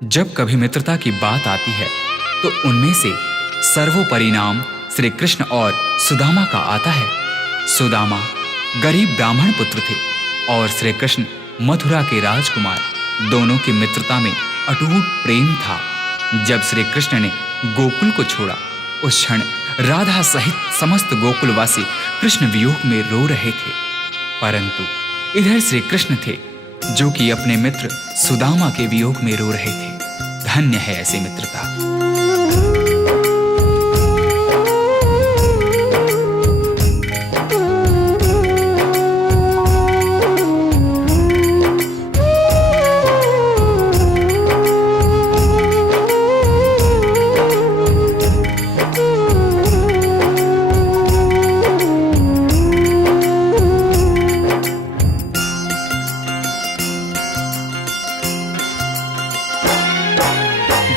जब कभी मित्रता की बात आती है तो उनमें से सर्वोपरि नाम श्री कृष्ण और सुदामा का आता है। सुदामा गरीब ब्राह्मण पुत्र थे और श्री कृष्ण मथुरा के राजकुमार। दोनों की मित्रता में अटूट प्रेम था। जब श्री कृष्ण ने गोकुल को छोड़ा, उस क्षण राधा सहित समस्त गोकुलवासी कृष्ण वियोग में रो रहे थे। परंतु इधर श्री कृष्ण थे जो कि अपने मित्र सुदामा के वियोग में रो रहे थे। धन्य है ऐसी मित्रता।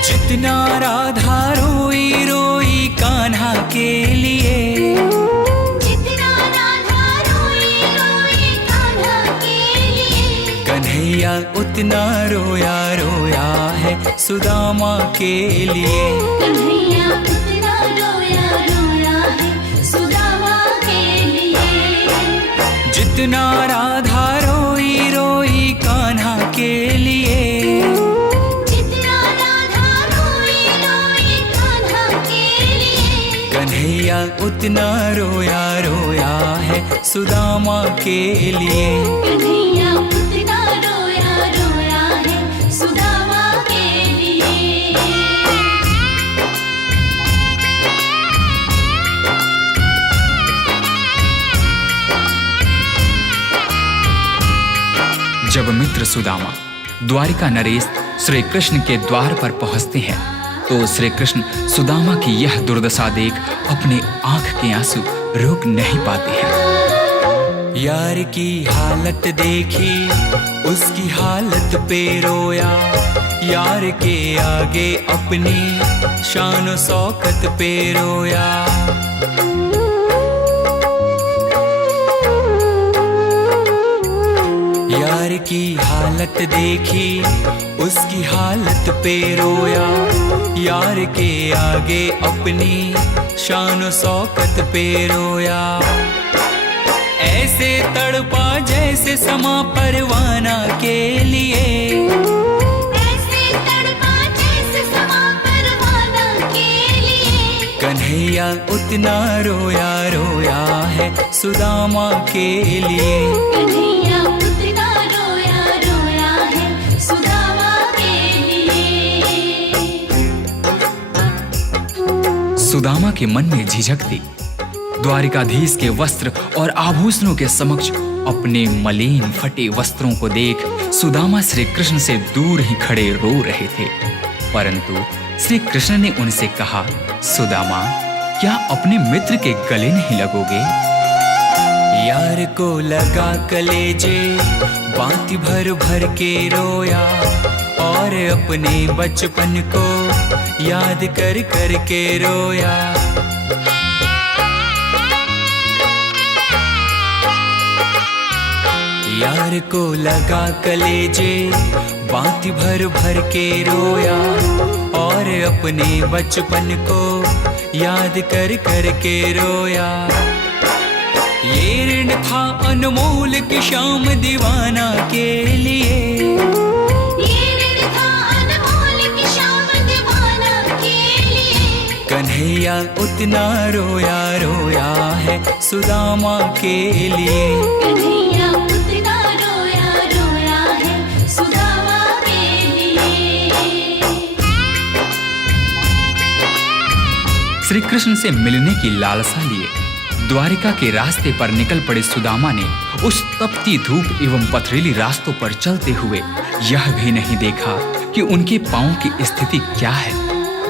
जितना राधा रोई रोई कान्हा के लिए, जितना राधा रोई रोई कान्हा के लिए, कन्हैया उतना रोया रोया है सुदामा के लिए। कन्हैया उतना रोया रोया है सुदामा के लिए। जितना राधा रोई रोई कान्हा के लिए, कन्हैया उतना रोया रोया है सुदामा के लिए। कन्हैया उतना रोया रोया है सुदामा के लिए। जब मित्र सुदामा द्वारिका नरेश श्री कृष्ण के द्वार पर पहुंचते हैं तो श्री कृष्ण सुदामा की यह दुर्दशा देख अपने आंख के आंसू रोक नहीं पाते हैं। यार की हालत देखी, उसकी हालत पे रोया। यार के आगे अपनी शान शौकत पे रोया। यार की हालत देखी, उसकी हालत पे रोया। यार के आगे अपनी शान शौकत पे रोया। ऐसे तड़पा जैसे समा परवाना के लिए, ऐसे तड़पा जैसे समा परवाना के लिए। कन्हैया उतना रोया रोया है सुदामा के लिए। कन्हैया उतना रोया रोया है सुदामा के लिए। सुदामा के मन में झिझक थी। द्वारिकाधीश के वस्त्र और आभूषणों के समक्ष अपने मलिन फटे वस्त्रों को देख सुदामा श्री कृष्ण से दूर ही खड़े रो रहे थे। परंतु श्री कृष्ण ने उनसे कहा, सुदामा, क्या अपने मित्र के गले नहीं लगोगे? यार को लगा कलेजे, बाती भर भर के रोया। और अपने बचपन को याद कर कर के रोया। यार को लगा कलेजे, बाती भर भर के रोया। और अपने बचपन को याद कर कर के रोया। ये ऋण था अनमोल की शाम दीवाना के लिए। ये ऋण था अनमोल की शाम दीवाना के लिए। कन्हैया उतना रोया रोया है सुदामा के लिए। कन्हैया उतना रोया रोया है सुदामा के लिए। श्री कृष्ण से मिलने की लालसा लिए द्वारिका के रास्ते पर निकल पड़े सुदामा ने उस तपती धूप एवं पथरीली रास्तों पर चलते हुए यह भी नहीं देखा कि उनके पांव की स्थिति क्या है।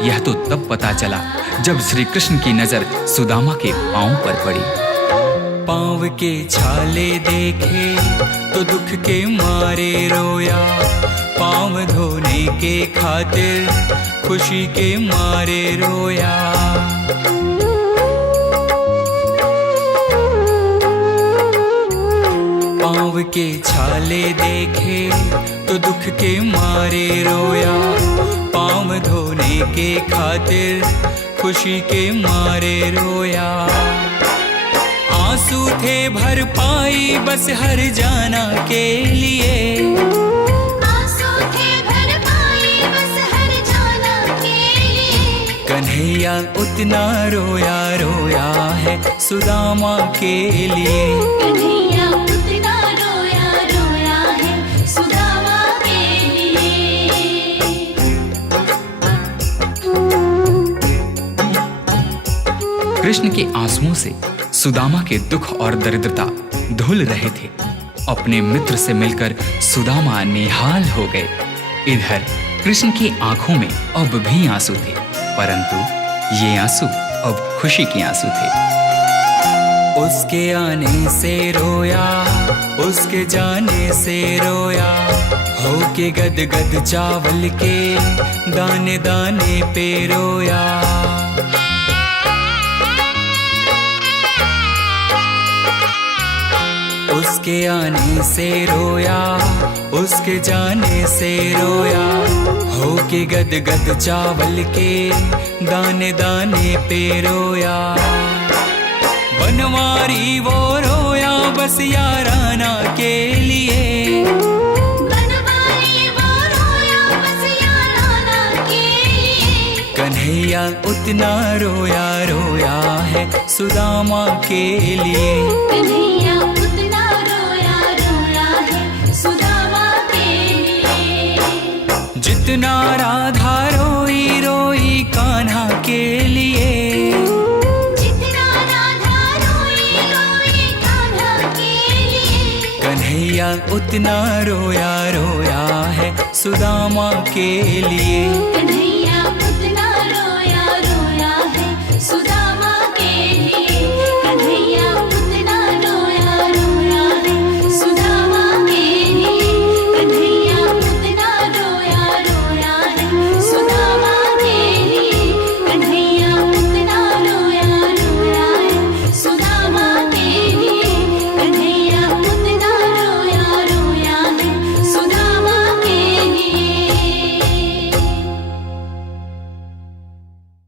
यह तो तब पता चला जब श्री कृष्ण की नजर सुदामा के पांव पर पड़ी। पाँव के छाले देखे तो दुख के मारे रोया। पाँव धोने के खातिर खुशी के मारे रोया। पाँव के छाले देखे तो दुख के मारे रोया। के खातिर खुशी के मारे रोया। आंसू थे भर पाई बस हर जाना के लिए, आंसू थे भर पाई बस हर जाना के लिए। कन्हैया उतना रोया रोया है सुदामा के लिए। कन्हैया उतना रोया रोया है सुदामा के लिए। कृष्ण के आंसुओं से सुदामा के दुख और दरिद्रता धुल रहे थे। अपने मित्र से मिलकर सुदामा निहाल हो गए। इधर कृष्ण की आंखों में अब भी आंसू थे, परंतु ये आंसू अब खुशी के आंसू थे। उसके आने से रोया, उसके जाने से रोया, होके गदगद चावल के दाने दाने पे रोया। उसके आने से रोया, उसके जाने से रोया, होके गदगद चावल के दाने दाने पे रोया। बनवारी वो रोया बस याराना के लिए, बनवारी वो रोया बस याराना के लिए। कन्हैया उतना रोया रोया है सुदामा के लिए। कन्हैया उतना रोया रोया है सुदामा के लिए। जितना राधा रोई रोई कान्हा के लिए, जितना राधा रोई रोई कान्हा के लिए। कन्हैया उतना रोया रोया है सुदामा के लिए।